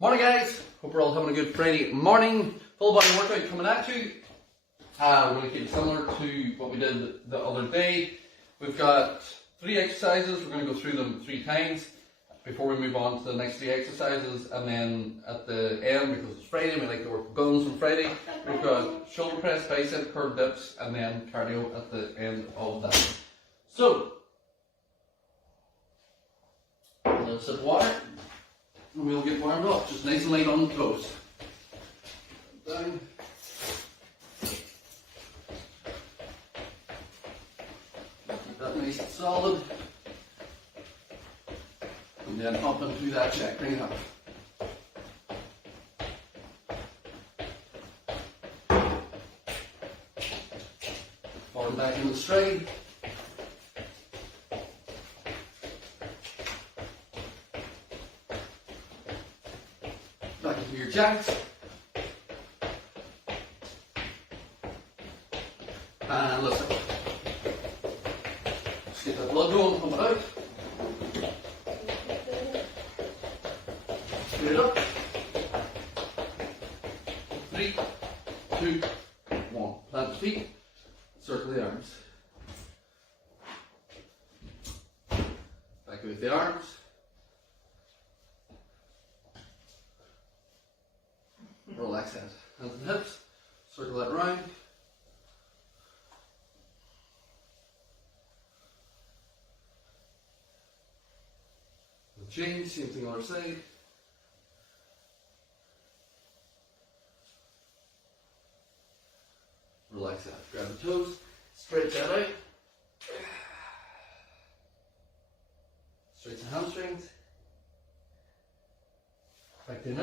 Morning guys, hope we're all having a good Friday morning. Full body workout coming at you. We're going to keep it similar to what we did the other day. We've got 3 exercises, we're going to go through them 3 times before we move on to the next 3 exercises, and then at the end, because it's Friday, we like to work guns on Friday, we've got shoulder press, bicep curl dips, and then cardio at the end of that. So, a little sip of water. And we'll get warmed up, just nice and light on the toes. Down. Keep that nice and solid. And then up into that check, bring it up. Forward back into the stride. Back into your jacks. And lift up. Just get that blood going, pump it out. Straight up. 3, 2, 1. Plant the feet, circle the arms. Back with the arms. Relax that. Hands and hips. Circle that round. Change, same thing on our side. Relax that. Grab the toes. Stretch that out. Stretch the hamstrings. Back to in.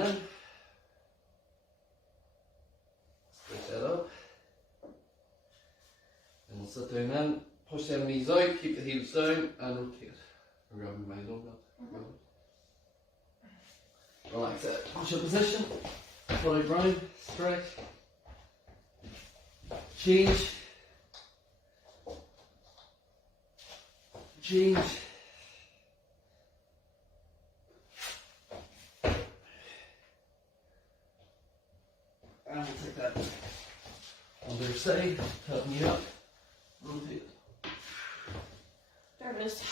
Stretch that up. And we'll sit down then. Push them knees out, keep the heels down, and rotate. I'm grabbing my elbow. Relax that. Push up position. Pull out round. Stretch. Change. Change. And we'll take that other side, tighten you up, rotate. There it is.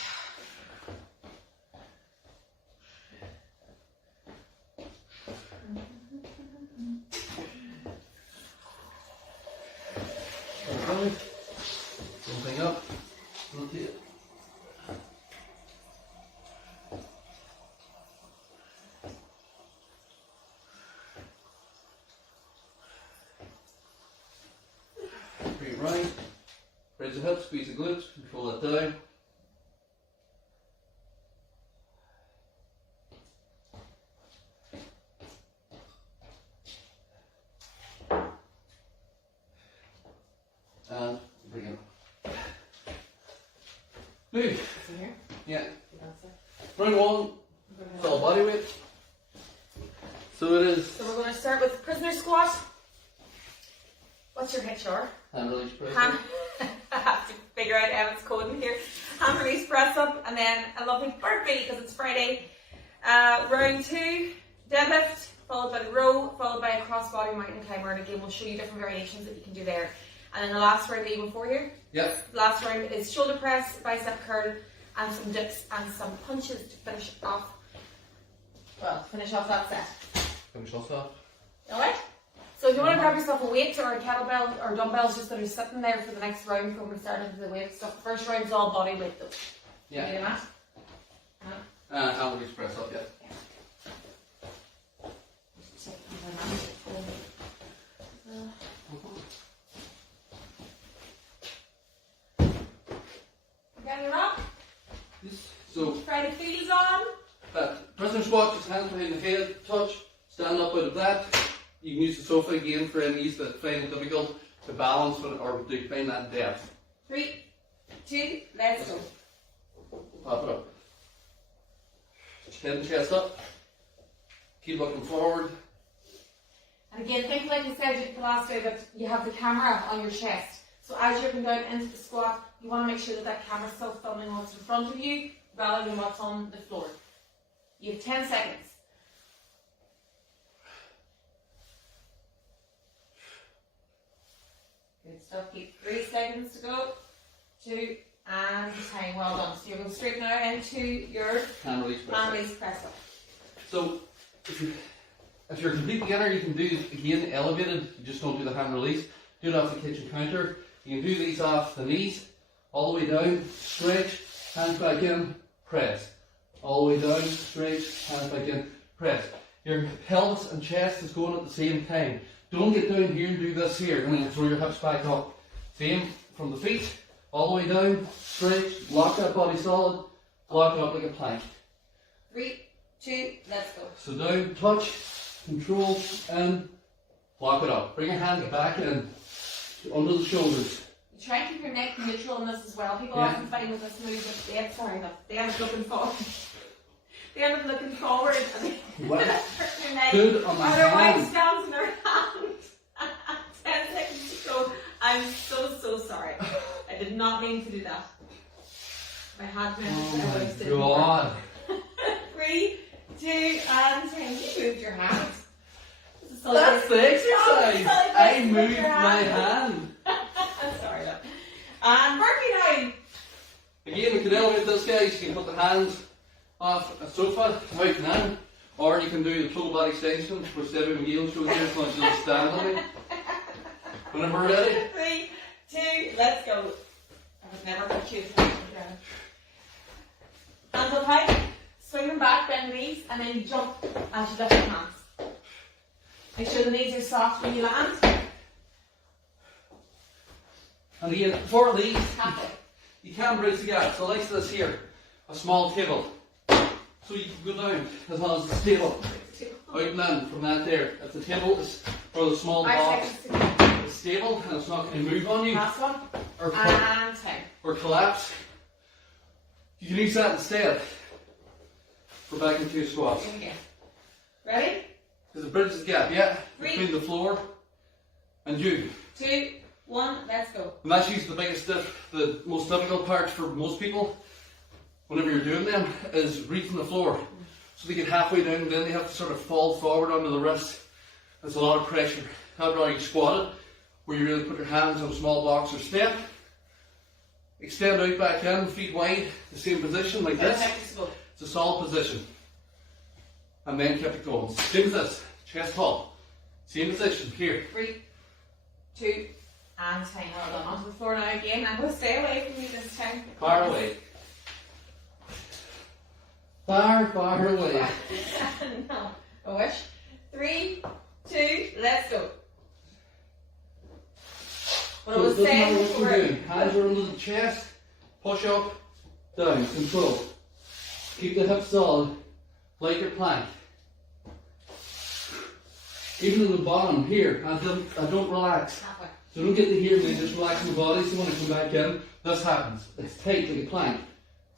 Something up, rotate. Bring it right. Raise the hips, squeeze the glutes, control that down. And bring it up. Move. Is it here? Yeah. That's it. Round 1, it's all body weight. So it is. So we're going to start with prisoner squat. What's your HR? Hand release press. Hand. I have to figure out Emmett's code in here. Hand release press up, and then a lovely burpee because it's Friday. Round 2, deadlift, followed by the row, followed by a crossbody mountain climber. And again, we'll show you different variations that you can do there. And then the last round, even 4 here. Yep. The last round is shoulder press, bicep curl, and some dips and some punches to finish off. Well, finish off that set. Finish us off. Alright? So if you want to grab yourself a weight or a kettlebell or dumbbells just that are sitting there for the next round before we start into the weight stuff. The first round is all body weight though. Yeah. You do that? Hand release press up, yeah. Got your up? Yes. So Try the feels on. that prisoner squat, just hands behind the head, touch, stand up out of that. You can use the sofa again for any knees that find it difficult to balance or to find that depth. 3, 2, let's go. Pop it up. Head and chest up. Keep looking forward. And again, think like I said the last day that you have the camera on your chest. So as you're going down into the squat, you want to make sure that that camera's still filming what's in front of you rather than what's on the floor. You have 10 seconds. Still keep 3 seconds to go. 2 and time. Well done. So you're going straight now into your Hand release press hand up. release press up. So, if you're a complete beginner, you can do, again, elevated. You just don't do the hand release. Do it off the kitchen counter. You can do these off the knees, all the way down, stretch, hands back in, press. All the way down, stretch, hands back in, press. Your pelvis and chest is going at the same time. Don't get down here and do this here, and then throw your hips back up. Same from the feet, all the way down, stretch, lock that body solid, lock it up like a plank. 3, 2, let's go. So down, touch, control, and lock it up. Bring your hands back in, under the shoulders. You try and keep your neck neutral in this as well. People Yeah. often find with this move that they end up looking forward. They end up looking forward and they What? hurt their neck. Good on my Or their wife hand. stands in their hand. 10 seconds to go. I'm so sorry. I did not mean to do that. My hand moved. Oh I wasted my god. 3, 2, and 10. You moved your hand. That's the exercise. I moved moved my hand. I'm sorry, look. And burpee now. Again, you can elevate this, guys. You can put the hands off a sofa, out and in, or you can do the total body extension, which Debbie McGill showed here, so you just stand on it. Whenever we're ready. 3, 2, let's go. I would never put you to the ground. Hands up high, swing them back, bend the knees, and then you jump as you lift your hands. Make sure the knees are soft when you land. And again, for these, Halfway. you can bridge the gap. So like this here, a small table. So you can go down as well as the table. Out and in from that there. If the table is, or the small 5 box seconds to go. is stable and it's not going to move on you, Last one. or And 10. or collapse, you can use that instead for back into your squats. Do it again. Ready? Because it bridges the gap, yeah, 3, between the floor and you. 2, 1, let's go. And that's usually the biggest, the most difficult part for most people, whenever you're doing them, is reaching the floor. So they get halfway down and then they have to sort of fall forward onto the wrist. There's a lot of pressure. How about you squat it, where you really put your hands on a small box or step, extend out back in, feet wide, the same position like 10 this. seconds to go. It's a solid position. And then keep it going. Same as this, chest tall. Same position, here. 3, 2, and 10. Well done. Onto the floor now again. I'm going to stay away from you this time. Far away. Far, far away. No, I wish. 3, 2, let's go. What I So it was doesn't matter saying what before. you're doing. Hands are under the chest, push up, down, control. Keep the hips solid, like your plank. Even in the bottom here, I don't relax. Halfway. So don't get to here and then just relax my body, so when I come back in, this happens. It's tight like a plank.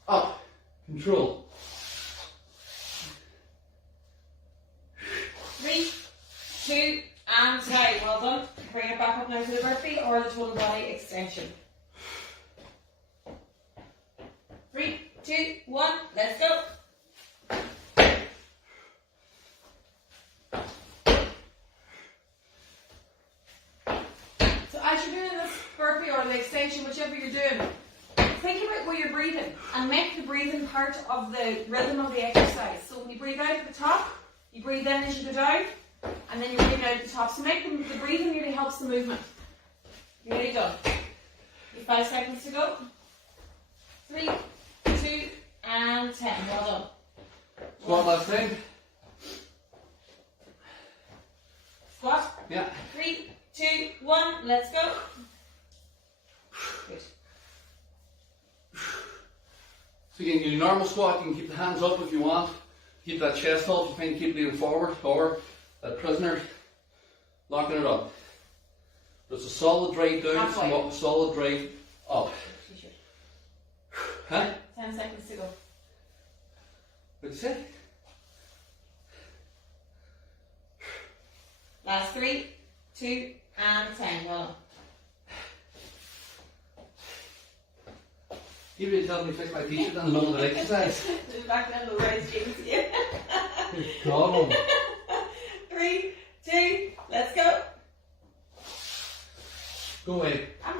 Up, control. 3, 2, and time. Well done. Bring it back up now to the burpee or the total body extension. 3, 2, 1, let's go. So as you're doing this burpee or the extension, whichever you're doing, think about where you're breathing and make the breathing part of the rhythm of the exercise. So when you breathe out at the top, you breathe in as you go down, and then you breathe out at the top. So make the breathing really helps the movement. You're nearly done. You have 5 seconds to go. 3, 2, and 10. Well done. Squat last time. Squat. Yeah. 3, 2, 1. Let's go. Good. So you can do normal squat, you can keep the hands up if you want. Keep that chest tall if you find keep leaning forward, or that prisoner locking it up. But it's a solid drive down, Halfway. solid drive up. T-shirt. Huh? 10 seconds to go. What'd you say? Last 3, 2, and 10. Well done. You really tell me to fix my t-shirt in the middle of the exercise. Back down the right jeans again. God. 3, 2, let's go. Go away. I'm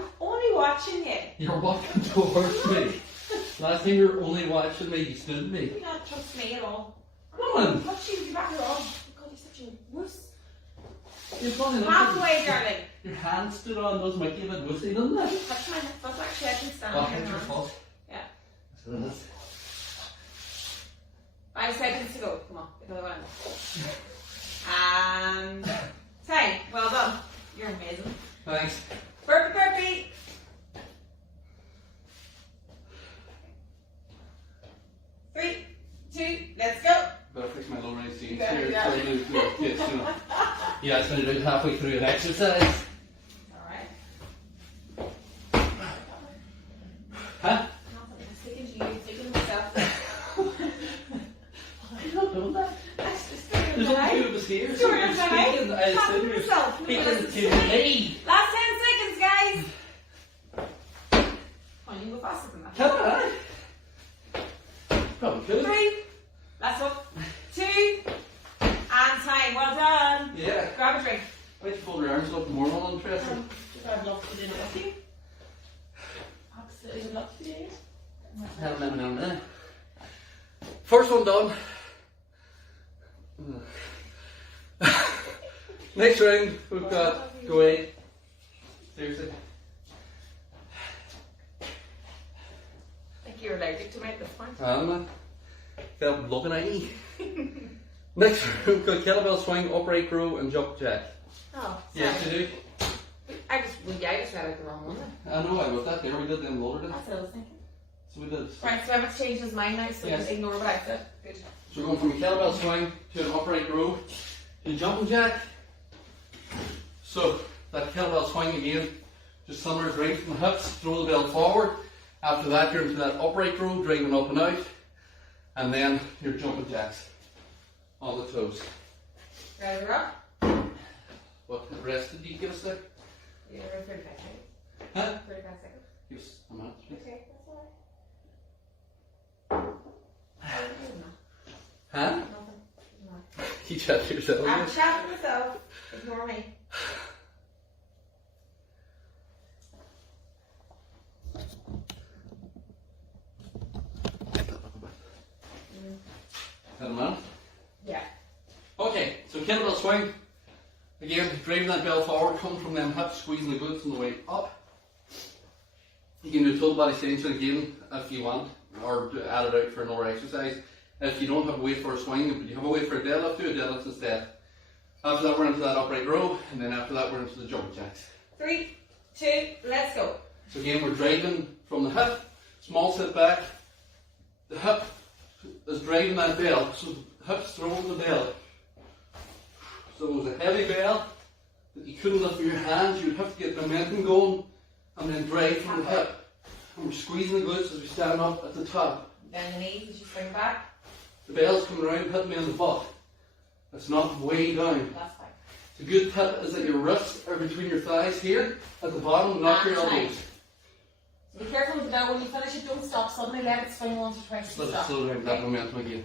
watching you. You're walking towards me. Last time you were only watching me, you stood me. You don't trust me at all. Come on. Touch you, you're back here on. God, you're such a wuss. You're funny enough. Halfway, darling. Your hand stood on does make you a bit wussy, doesn't it? Touch my foot, actually, I can stand Oh, here it's your now. fault. Yeah. That's what it is. 5 seconds to go. Come on, get another one. And 10. Well done. You're amazing. Thanks. Burpee, burpee. Three, two, let's go. Better fix my low rise jeans Yeah, here. yeah. So I do it for kids, you know. Yeah, it's been about halfway through an exercise. Alright. Huh? I'm sticking to you, sticking to myself. I'm not doing that. That's just sticking There's to only two my of us here. Two So of you're us, right? speaking. I Talking assume to you're myself. speaking Listen to to me. Last 10 seconds, guys. Come on, you can go faster than that. Can I? Probably could. 3, last one, 2, and time. Well done. Yeah. Grab a drink. Why don't you fold your arms up more on interesting? I'd love to do it with you. Absolutely would love to do it. No. First one done. Next round, we've got go away. Seriously. I think you're allergic to me at this point. I'm looking at you. Next round, we've got kettlebell swing, upright row, and jump jack. Oh, sorry. Yes, you do. I just read out the wrong one. I know, I wrote that there. We did them loaded it. That's what I was thinking. So we did. Right, so Emma's changed his mind now, so Yes. just ignore what I said. Good. So we're going from a kettlebell swing to an upright row to jumping jack. So that kettlebell swing again, just similar, right from the hips, throw the bell forward. After that you're into that upright row, driving up and out. And then your jumping jacks on the toes. Ready to rock? What rest did you give us there? You're 35 seconds. Huh? 35 seconds. Give us a minute, please. Okay, that's alright. Huh? Nothing. No. You chat to yourself. I'm chatting myself. Ignore me. Had a minute? Yeah. Okay, so kettlebell swing. Again, driving that bell forward, come from them hips, squeezing the glutes on the way up. You can do total body extension again if you want, or add it out for another exercise. If you don't have a weight for a swing, but you have a weight for a deadlift, do a deadlift instead. After that, we're into that upright row, and then after that, we're into the jumping jacks. 3, 2, let's go. So again, we're driving from the hip, small sit back. The hip is driving that bell, so the hip's throwing the bell. So it was a heavy bell that you couldn't lift with your hands, you would have to get momentum going and then drive from the hip. And we're squeezing the glutes as we stand up at the top. Bend the knees as you swing back. The bell's coming around, hitting me on the butt. It's not way down. That's fine. The good tip is that your wrists are between your thighs here at the bottom, not your And tight. elbows. So be careful with the bell. When you finish it, don't stop. Suddenly let it swing once or twice. Let it Stop. slow down that momentum again.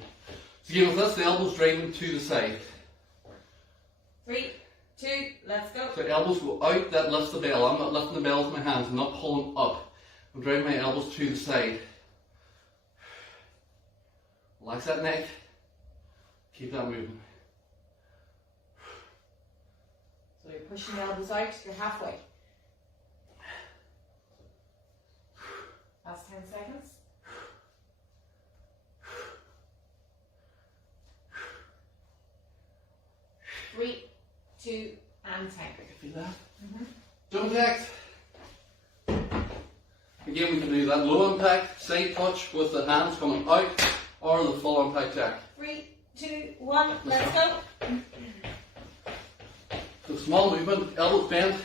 So again, with this, the elbows driving to the side. 3, 2, let's go. So elbows go out, that lifts the bell. I'm not lifting the bell with my hands, I'm not pulling up. I'm driving my elbows to the side. Relax that neck. Keep that moving. So you're pushing the elbows out, you're halfway. Last 10 seconds. 3, 2, and 10. Feel that? Jump jacks. Again, we can do that low impact, side touch with the hands coming out, or the full impact jack. 3, 2, 1, let's go. So small movement, elbows bent,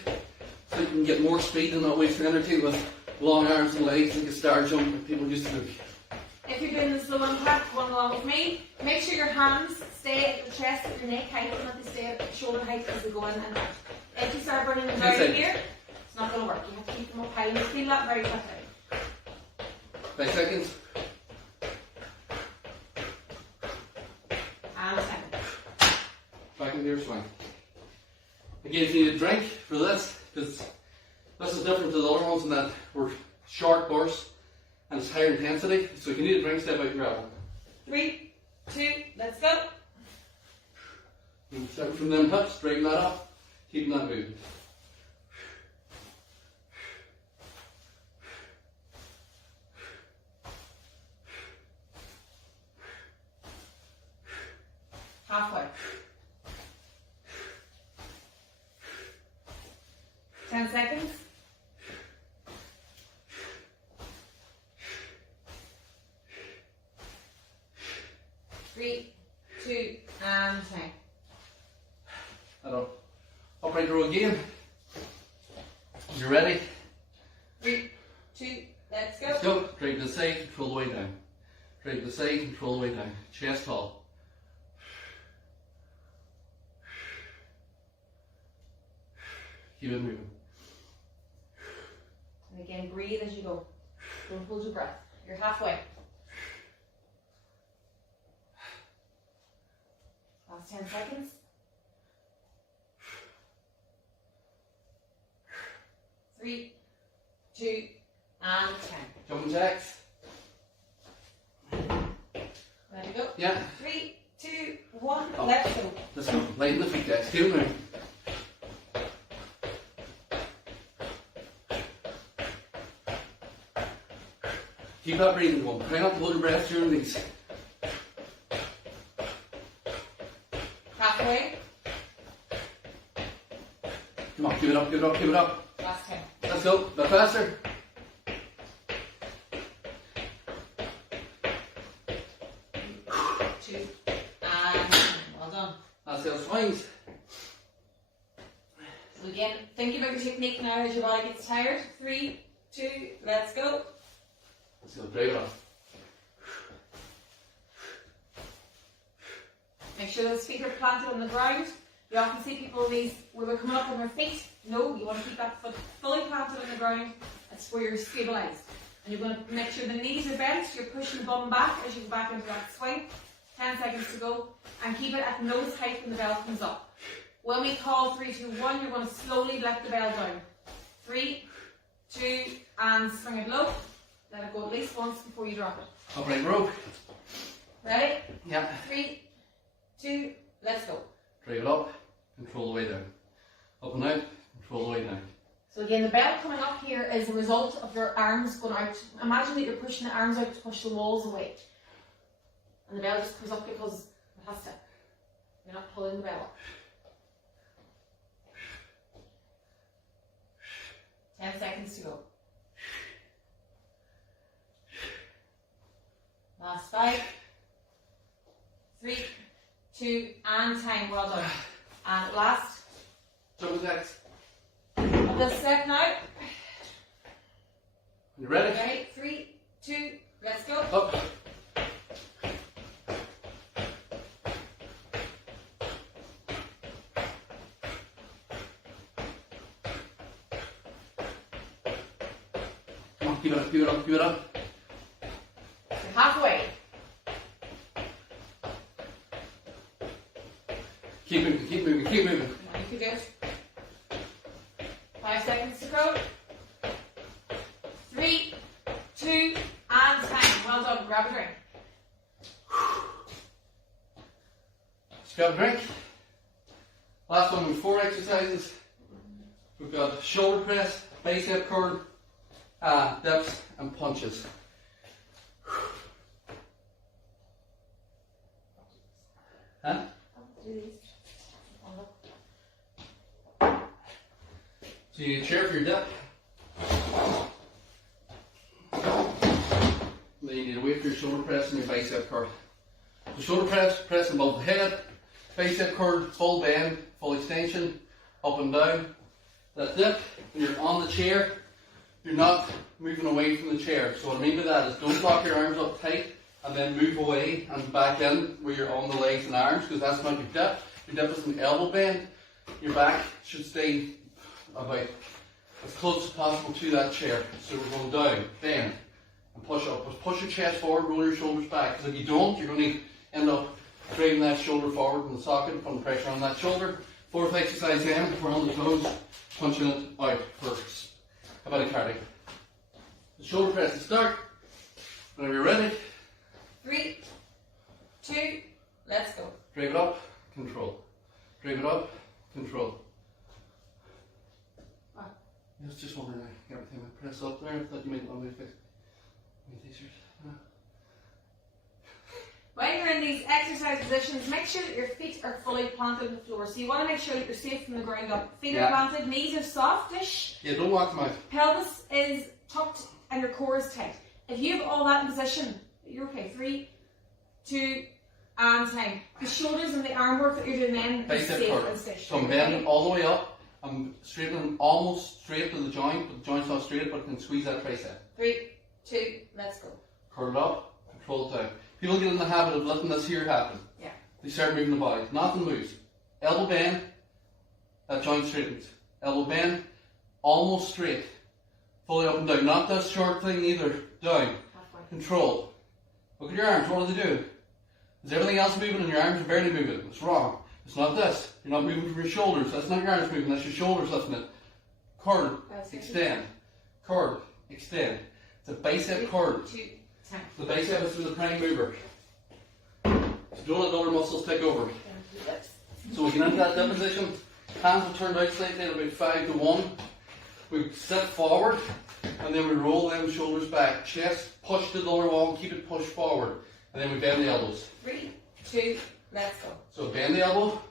so you can get more speed and not waste your energy with long arms and legs like a star jump that people used to do. If you're doing the slow impact, going along with me, make sure your hands stay at your chest, at your neck height, and not they stay at shoulder height as they go in and out. If you start burning them down here, it's not going to work. You have to keep them up high and feel that very quickly. 5 seconds. And 10. Back into your swing. Again, if you need a drink for this, because This is different to the other ones in that we're short bursts and it's higher intensity. So if you need a drink, step out your elbow. 3, 2, let's go. And step from them hips, straighten that up, keeping that moving. Halfway. 10 seconds. 3, 2, and 10. And up. Upright row again. You ready? 3, 2, let's go. Let's go. Drag to the side, control the way down. Drag to the side, control the way down. Chest tall. Keep it moving. And again, breathe as you go. Don't hold your breath. You're halfway. Last 10 seconds. 3, 2, and 10. Jumping jacks. Ready to go? Yeah. 3, 2, 1, Up. let's go. Let's go. Lighten the feet jacks. Keep it moving. Keep that breathing going. Try not to hold your breath during these. Halfway. Come on, give it up, give it up, give it up. Last 10. Let's go. A bit faster. 2, and 1. Well done. That's the swings. So again, think about your technique now as your body gets tired. 3, 2, let's go. Let's go. Drive it off. Make sure those feet are planted on the ground. You often see people in these where they're coming up on their feet. No, you want to keep that foot fully planted on the ground. That's where you're stabilised. And you're going to make sure the knees are bent. You're pushing the bum back as you go back into that swing. 10 seconds to go. And keep it at nose height when the bell comes up. When we call 3, 2, 1, you're going to slowly let the bell down. 3, 2, and swing it low. Let it go at least once before you drop it. Upright row. Ready? Yeah. 3, 2, let's go. Drive it up. Control the way down. Up and out. Control the way down. So again, the bell coming up here is a result of your arms going out. Imagine that you're pushing the arms out to push the walls away. And the bell just comes up because it has to. You're not pulling the bell up. 10 seconds to go. Last 5, 3, 2, and time. Well done. And last Jumping jacks. of this set now. You ready? Ready? 3, 2, let's go. Up. Come on, keep it up, keep it up, keep it up. You're halfway. Keep moving, keep moving, keep moving. Now you can do it. 5 seconds to go. 3, 2, and time. Well done. Grab a drink. Let's grab a drink. Last one with 4 exercises. We've got shoulder press, bicep curl, dips and punches. Huh? Do these. So you need a chair for your dip. Then you need a weight for your shoulder press and your bicep curl. The shoulder press, pressing above the head. Bicep curl, full bend, full extension, up and down. That dip, when you're on the chair, you're not moving away from the chair. So what I mean by that is don't lock your arms up tight and then move away and back in where you're on the legs and arms, because that's not your dip. Your dip is an elbow bend. Your back should stay about as close as possible to that chair. So we're going down, bend, and push up. Just push your chest forward, roll your shoulders back. Because if you don't, you're going to end up dragging that shoulder forward in the socket, putting pressure on that shoulder. 4th exercise then, we're on the toes, punching it out for about a cardigan. The shoulder press to start. Whenever you're ready, 3, 2, let's go. drive it up, control. Drive it up, control. Wow. I was just wondering, everything I press up there, I thought you might want me to fix my t-shirt. When you're in these exercise positions, make sure that your feet are fully planted on the floor. So you want to make sure that you're safe from the ground up. Feet are planted, knees are softish, Yeah, don't walk them out. pelvis is tucked, and your core is tight. If you have all that in position, you're okay. 3, 2, and time. The shoulders and the arm work that you're doing then is Bicep safe curl. and stay So I'm straight. bending all the way up. I'm straightening almost straight to the joint, but the joint's not straight, but I can squeeze that tricep. 3, 2, let's go. Curl it up, control it down. People get in the habit of letting this here happen. Yeah. They start moving the body. Nothing moves. Elbow bend, that joint straightens. Elbow bend, almost straight. Fully up and down. Not this short thing either. Down. Halfway. Control. Look at your arms. What are they doing? Is everything else moving and your arms are barely moving? It's wrong. It's not this. You're not moving from your shoulders. That's not your arms moving. That's your shoulders lifting it. Curl. Extend. Curl. Extend. It's a bicep curl. 2, time. The bicep is the prime mover. So don't let the other muscles take over. Down to the lips. So we get into that dip position. Hands will turn out slightly at about 5 to 1. We sit forward and then we roll them shoulders back. Chest push to the lower wall and keep it pushed forward. And then we bend the elbows. 3, 2, let's go. So bend the elbow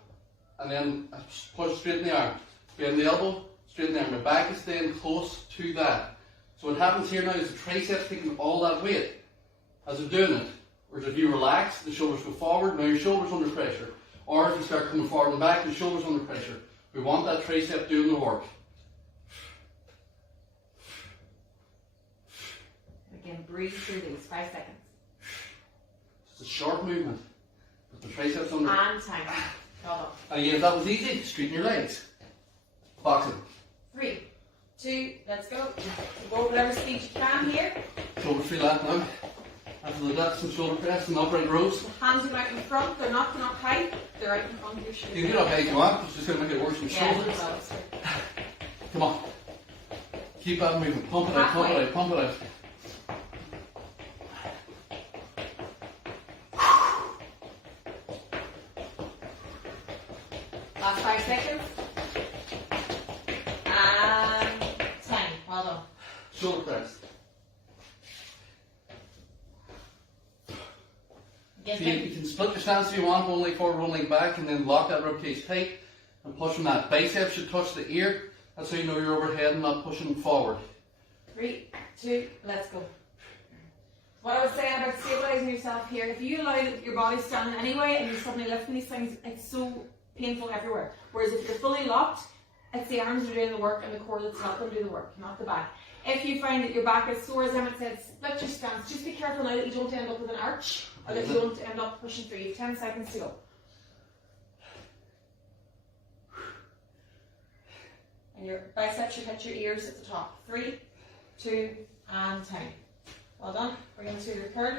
and then push straight in the arm. Bend the elbow, straight in the arm. My back is staying close to that. So what happens here now is the triceps taking all that weight as they're doing it. Whereas if you relax, the shoulders go forward, now your shoulders under pressure. Or if you start coming forward and back, the shoulders under pressure. We want that tricep doing the work. Again, breathe through these. 5 seconds. It's a short movement, but the triceps under. And time. Well done. And again, if that was easy, straighten your legs. Boxing. 3, 2, let's go. Go whatever speed you can here. Shoulders feel that now. After the dips and shoulder press and upright rows. The hands are out in front. They're not high. They're out in front of your You shoulders. can get up high if you want, it's just going to make it worse with Yeah, shoulders. well, it's good. Come on. Keep that moving. Pump it out, pump it out, pump it out. Last 5 seconds. And time. Well done. Shoulder press. Again, So you can split your stance if you want, one leg forward, one leg back, and then lock that ribcage tight and push from that. Bicep should touch the ear. That's how you know you're overhead and not pushing forward. 3, 2, let's go. What I was saying about stabilising yourself here, if you allow your body standing anyway and you're suddenly lifting these things, it's so painful everywhere. Whereas if you're fully locked, it's the arms that are doing the work and the core that's helping do the work, not the back. If you find that your back is sore, as Emmett said, split your stance. Just be careful now that you don't end up with an arch or that you don't end up pushing through. You have 10 seconds to go. And your biceps should hit your ears at the top. 3, 2, and time. Well done. We're going to do your curl.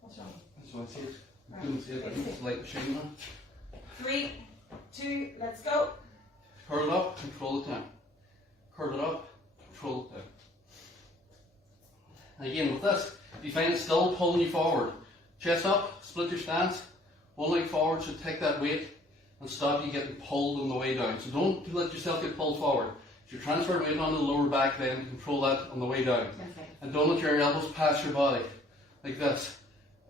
What's wrong? That's what I see it. I couldn't see it, but it's like machine now. 3, 2, let's go. Curl it up, control it down. Curl it up, control it down. And again, with this, if you find it still pulling you forward, chest up, split your stance, one leg forward should take that weight and stop you getting pulled on the way down. So don't let yourself get pulled forward. If you're transferring weight onto the lower back, then control that on the way down. And don't let your elbows pass your body, like this.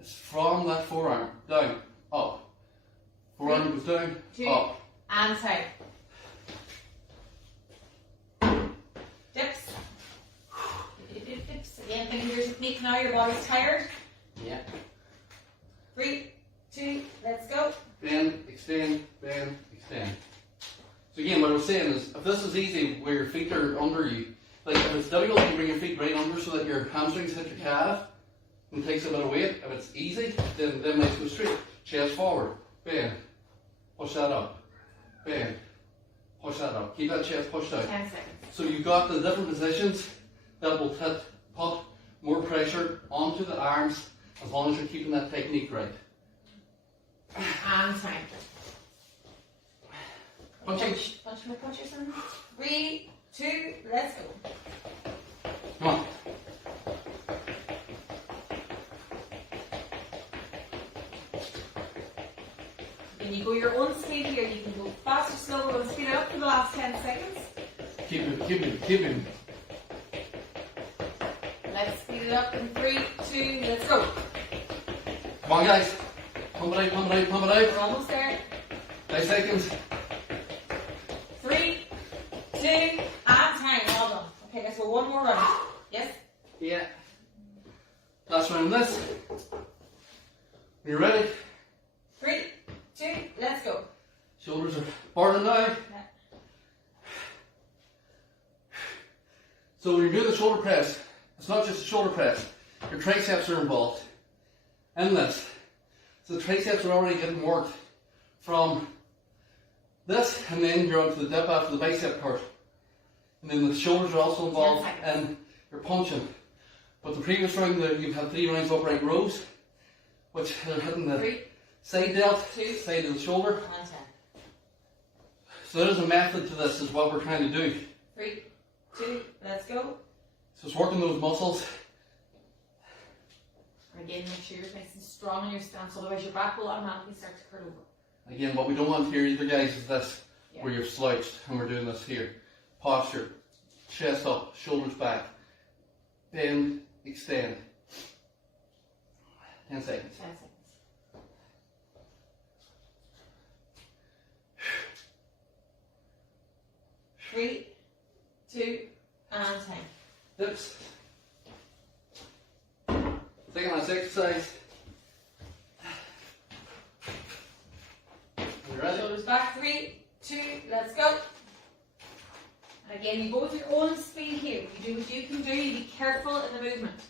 It's from that forearm, down, up. Forearm goes down, 2, up. and time. Dips. Dips. Again, think of your technique now. Your body's tired. Yeah. 3, 2, let's go. Bend, extend, bend, extend. So again, what I was saying is, if this is easy, where your feet are under you, like if it's difficult, you bring your feet right under so that your hamstrings hit your calf and takes a bit of weight. If it's easy, then legs go straight. Chest forward, bend, push that up, bend, push that up. Keep that chest pushed out. 10 seconds. So you've got the different positions that will put more pressure onto the arms as long as you're keeping that technique right. And time. Punching. Punch my punches in. 3, 2, let's go. go your own speed here. You can go fast or slow. We're going to speed it up for the last 10 seconds. Keep it. Let's speed it up in 3, 2, let's go. Come on, guys. Pump it out. We're almost there. 5 seconds. 3, 2, and time. Well done. Okay, let's go one more round. Yes? Yeah. Last round of this. When you're ready, 3, 2, let's go. shoulders are burning now. Yeah. So when you're doing the shoulder press, it's not just a shoulder press. Your triceps are involved in this. So the triceps are already getting worked from this, and then you're onto the dip after the bicep curl. And then the shoulders are also involved in your punching. But the previous round, you've had 3 rounds of upright rows, which are hitting the 3, side delt, 2, side of the shoulder. and 10. So there is a method to this, is what we're trying to do. 3, 2, let's go. So it's working those muscles. Again, make sure you're nice and strong in your stance, otherwise your back will automatically start to curl over. Again, what we don't want here either, guys, is this, Yeah. where you're slouched, and we're doing this here. Posture, chest up, shoulders back, bend, extend. 10 seconds. 10 seconds. 3, 2, and 10. Dips. Second last exercise. You ready? Shoulders back. 3, 2, let's go. And again, you go with your own speed here. You do what you can do. You be careful in the movement.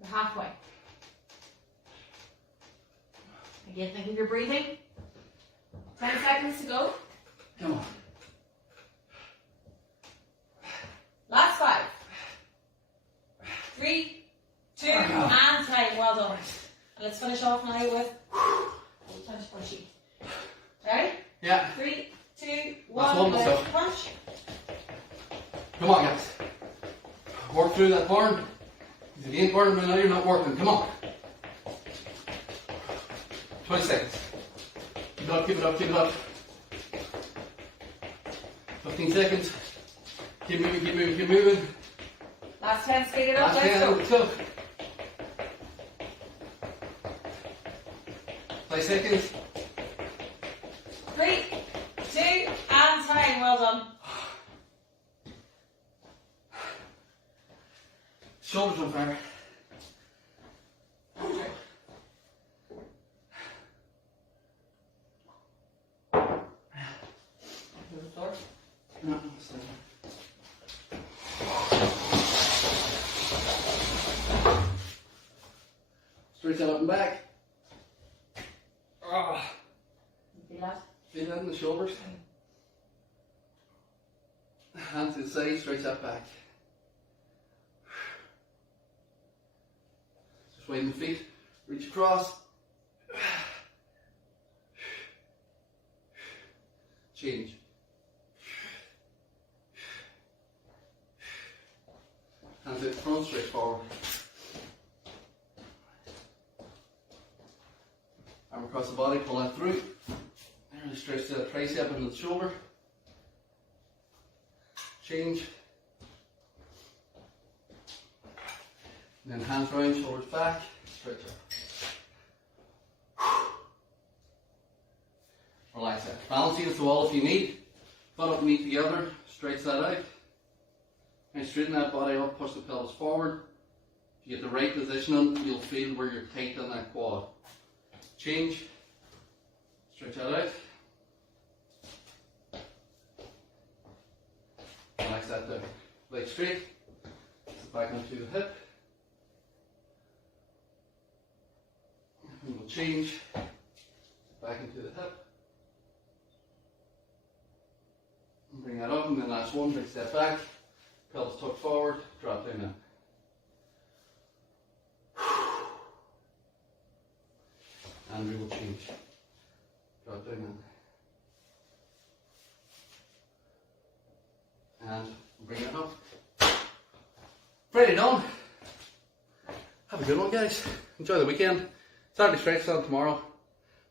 You're halfway. Again, think of your breathing. 10 seconds to go. Come on. Last 5. 3, 2, and time. Well done. And let's finish off now with punch punchy. Ready? Yeah. 3, 2, Last 1. one, Let's myself. punch. Come on, guys. Work through that burn. If you ain't burning, now you're not working. Come on. 20 seconds. Keep it up. 15 seconds. Keep moving. Last 10, speed it up. Last Let's 10, go. let's go. 5 seconds. 3, 2, and time. Well done. Shoulders on fire. No, stretch out and back. Feel that? Feel that in the shoulders. Hand to the side, stretch that back. Just widen the feet, reach across. Change. Hands out front, stretch forward. Arm across the body, pull that through. And really stretch the tricep into the shoulder. Change. And then hands round, shoulders back, stretch up. Relax that. Balance against the wall if you need. Butt up and knee together, stretch that out. And straighten that body up, push the pelvis forward. If you get the right positioning, you'll feel where you're tight on that quad. Change. Stretch that out. Relax that down. Leg straight. Sit back onto the hip. And we'll change. Back into the hip. And bring that up, and then last one, big step back. Pelvis tucked forward, drop down now. And we will change. Drop down now. And bring it up. Friday done. Have a good one, guys. Enjoy the weekend. Saturday stretch on tomorrow.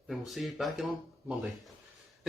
Then we'll see you back on Monday.